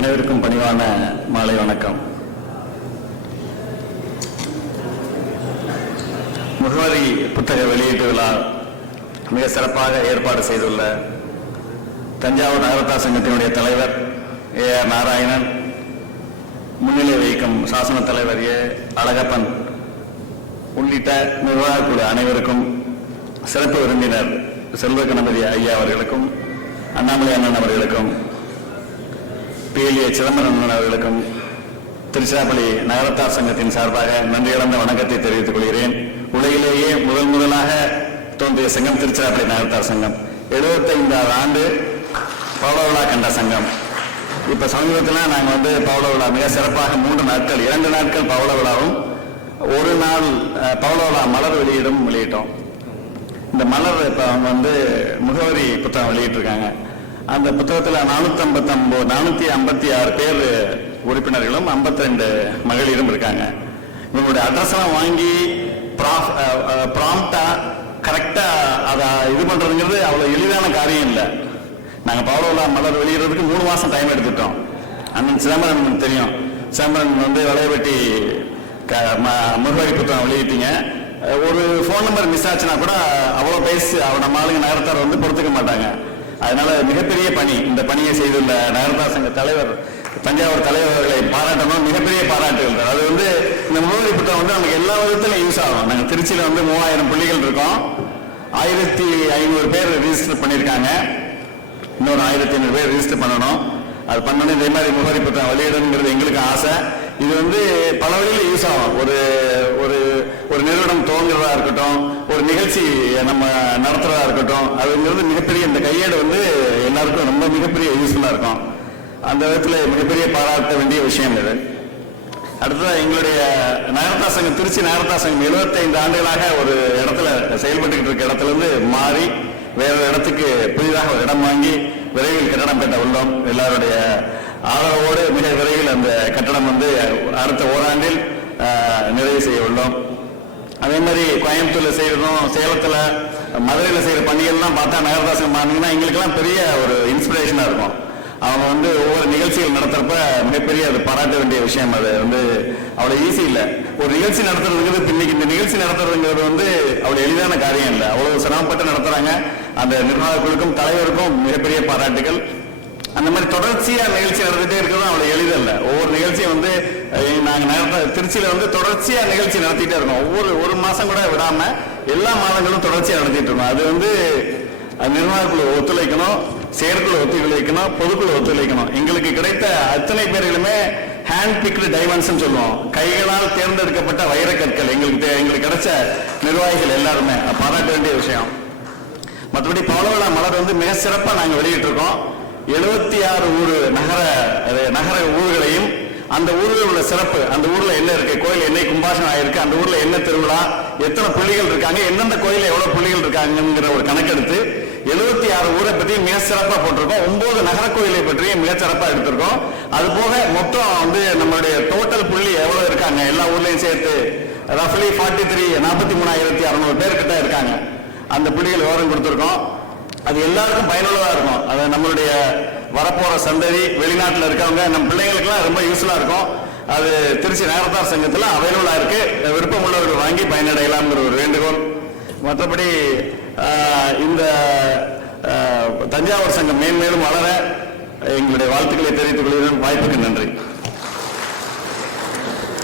அனைவருக்கும் பணிவான மாலை வணக்கம். முகவரி புத்தக வெளியீட்டு விழா மிக சிறப்பாக ஏற்பாடு செய்துள்ள தஞ்சாவூர் நகரத்தா சங்கத்தினுடைய தலைவர் ஏ ஆர் நாராயணன் முன்னிலை வகிக்கும் சாசன தலைவர் ஏ அழகப்பன் உள்ளிட்ட நிர்வாகக்குழு அனைவருக்கும் சிறப்பு விருந்தினர் செல்வ கணபதி ஐயா அவர்களுக்கும் அண்ணாமலை அண்ணன் அவர்களுக்கும் பேலிய சிதம்பரம் அவர்களுக்கும் திருச்சிராப்பள்ளி நகரத்தார் சங்கத்தின் சார்பாக நன்றி இழந்த வணக்கத்தை தெரிவித்துக் கொள்கிறேன். உலகிலேயே முதல் முதலாக தோன்றிய சங்கம் திருச்சிராப்பள்ளி நகரத்தார் சங்கம். 75வது ஆண்டு பவளவுலா கண்ட சங்கம். இப்ப சமீபத்தில் நாங்கள் வந்து பவள மிக சிறப்பாக மூன்று நாட்கள் இரண்டு நாட்கள் பவளவிழாவும் ஒரு நாள் அஹ், மலர் வெளியீடும் வெளியிட்டோம். இந்த மலர் இப்ப அவங்க வந்து முகவரி புத்தகம் வெளியிட்டிருக்காங்க. அந்த புத்தகத்தில் நானூத்தி ஐம்பத்தி நானூத்தி ஐம்பத்தி ஆறு பேர் உறுப்பினர்களும் 52 மகளிரும் இருக்காங்க. இவங்களுடைய அட்ரஸ் எல்லாம் வாங்கி ப்ராம்ப்டா கரெக்டா அதை இது பண்றதுங்கிறது அவ்வளவு எளிதான காரியம் இல்லை. நாங்க பவளோலா மலர் வெளியிடுறதுக்கு மூணு மாசம் டைம் எடுத்துட்டோம் அண்ணன் சிதம்பரம் தெரியும். சிதம்பரம் வந்து வளையவெட்டி க- ம- முகவரி புத்தகம் வெளியிட்டீங்க. ஒரு ஃபோன் நம்பர் மிஸ் ஆச்சுன்னா கூட அவ்வளோ பேசி அவன் நம்ம ஆளுங்க நகரத்தார் வந்து பொறுத்துக்க மாட்டாங்க. அதனால மிகப்பெரிய பணி. இந்த பணியை செய்துள்ள நகரத்தார் சங்க தலைவர் தஞ்சாவூர் தலைவர்களை பாராட்டணும். மிகப்பெரிய பாராட்டுகள். அது வந்து இந்த முகவரி புத்தகம் வந்து நமக்கு எல்லா விதத்திலும் யூஸ் ஆகும். நாங்கள் திருச்சியில் வந்து மூவாயிரம் புள்ளிகள் இருக்கோம். ஆயிரத்தி ஐநூறு பேர் ரிஜிஸ்டர் பண்ணியிருக்காங்க. இன்னொரு ஆயிரத்தி ஐநூறு பேர் ரிஜிஸ்டர் பண்ணணும். அது பண்ணணும் இதே மாதிரி முகவரி புத்தகம் வெளியிடணுங்கிறது எங்களுக்கு ஆசை. இது வந்து பல வழியில் யூஸ் ஆகும். ஒரு ஒரு ஒரு நிறுவனம் துவங்குறதா இருக்கட்டும் ஒரு நிகழ்ச்சி நம்ம நடத்துறதா இருக்கட்டும் அதுங்கிறது மிகப்பெரிய இந்த கையேடு வந்து எல்லாருக்கும் ரொம்ப மிகப்பெரிய யூஸ்ஃபுல்லாக இருக்கும். அந்த விதத்தில் மிகப்பெரிய பாராட்ட வேண்டிய விஷயம் இது. அடுத்தது எங்களுடைய நகரத்தா சங்கம் திருச்சி நகரத்தா சங்கம் 75 ஆண்டுகளாக ஒரு இடத்துல செயல்பட்டுக்கிட்டு இருக்க இடத்துலேருந்து மாறி வேற ஒரு இடத்துக்கு புதிதாக ஒரு இடம் வாங்கி விரைவில் கட்டடம் கட்ட உள்ளோம். எல்லாருடைய ஆதரவோடு மிக விரைவில் அந்த கட்டடம் வந்து அடுத்த ஓராண்டில் நிறைவு செய்ய உள்ளோம் அதே மாதிரி கோயம்புத்தூர்ல செய்யறதும் சேலத்துல மதுரையில் செய்யற பணிகள்லாம் பார்த்தா நகரதாசன் பாருங்கன்னா எங்களுக்கெல்லாம் பெரிய ஒரு இன்ஸ்பிரேஷனா இருக்கும். அவங்க வந்து ஒவ்வொரு நிகழ்ச்சிகள் நடத்துறப்ப மிகப்பெரிய அது பாராட்ட வேண்டிய விஷயம் அது. வந்து அவ்வளவு ஈஸி இல்லை. ஒரு நிகழ்ச்சி நடத்துறதுங்கிறது இன்னைக்கு இந்த நிகழ்ச்சி நடத்துறதுங்கிறது வந்து அவ்வளவு எளிதான காரியம் இல்லை. அவ்வளவு சிரமப்பட்டு நடத்துறாங்க. அந்த நிர்வாகக்குழுக்கும் தலைவருக்கும் மிகப்பெரிய பாராட்டுகள் அந்த மாதிரி தொடர்ச்சியா நிகழ்ச்சி நடந்துட்டே இருக்கிறது அவ்வளவு எளிதல்ல ஒவ்வொரு நிகழ்ச்சியும் வந்து நாங்கள் நாங்க நடத்த திருச்சியில வந்து தொடர்ச்சியா நிகழ்ச்சி நடத்திட்டே இருக்கோம். ஒவ்வொரு ஒரு மாசம் கூட விடாம எல்லா மாதங்களும் தொடர்ச்சியா நடத்திட்டு இருக்கோம். அது வந்து அஹ், நிர்வாகக்குழு ஒத்துழைக்கணும் செயற்குழு ஒத்துழைக்கணும் பொதுக்குழு ஒத்துழைக்கணும் எங்களுக்கு கிடைத்த அத்தனை பேர்களுமே ஹேண்ட் பிக்டு டைமண்ட்ஸ் சொல்லுவோம். கைகளால் தேர்ந்தெடுக்கப்பட்ட வைரக்கற்கள் எங்களுக்கு எங்களுக்கு கிடைச்ச நிர்வாகிகள் எல்லாருமே. பாராட்ட வேண்டிய விஷயம். மற்றபடி பவளவிழா மலர் வந்து மிக சிறப்பா நாங்க வெளியிட்டிருக்கோம். எழுபத்தி ஆறு ஊர் நகர நகர ஊர்களையும் அந்த ஊரில் உள்ள சிறப்பு அந்த ஊர்ல என்ன இருக்கு கோயில் என்ன கும்பாஷனம் ஆயிருக்கு அந்த ஊர்ல என்ன திருவிழா எத்தனை புள்ளிகள் இருக்காங்க எந்தெந்த கோயில எவ்வளவு புள்ளிகள் இருக்காங்கிற ஒரு கணக்கெடுத்து எழுபத்தி ஆறு ஊரை பற்றி மிக சிறப்பாக போட்டிருக்கோம். ஒன்பது நகர கோயிலை பற்றியும் மிக சிறப்பாக எடுத்திருக்கோம். அது போக மொத்தம் வந்து நம்மளுடைய டோட்டல் புள்ளி எவ்வளவு இருக்காங்க எல்லா ஊர்லயும் சேர்த்து ரஃப்லி ஃபார்ட்டி த்ரீ நாற்பத்தி மூணாயிரத்தி அறுநூறு பேர் கிட்ட இருக்காங்க. அந்த புள்ளிகள் விவரம் கொடுத்துருக்கோம். அது எல்லாருக்கும் பயனுள்ளதா இருக்கும். அது நம்மளுடைய வரப்போற சந்ததி வெளிநாட்டில் இருக்கவங்க நம்ம பிள்ளைங்களுக்குலாம் ரொம்ப யூஸ்ஃபுல்லா இருக்கும். அது திருச்சி நகரத்தார் சங்கத்தில் அவைலபிளா இருக்கு. விருப்பம் உள்ளவர்கள் வாங்கி பயனடையலாம்ங்கிற ஒரு வேண்டுகோள். மற்றபடி இந்த தஞ்சாவூர் சங்கம் மேன்மேலும் வளர எங்களுடைய வாழ்த்துக்களை தெரிவித்துக் கொள்கிறேன். வாய்ப்புக்கு நன்றி.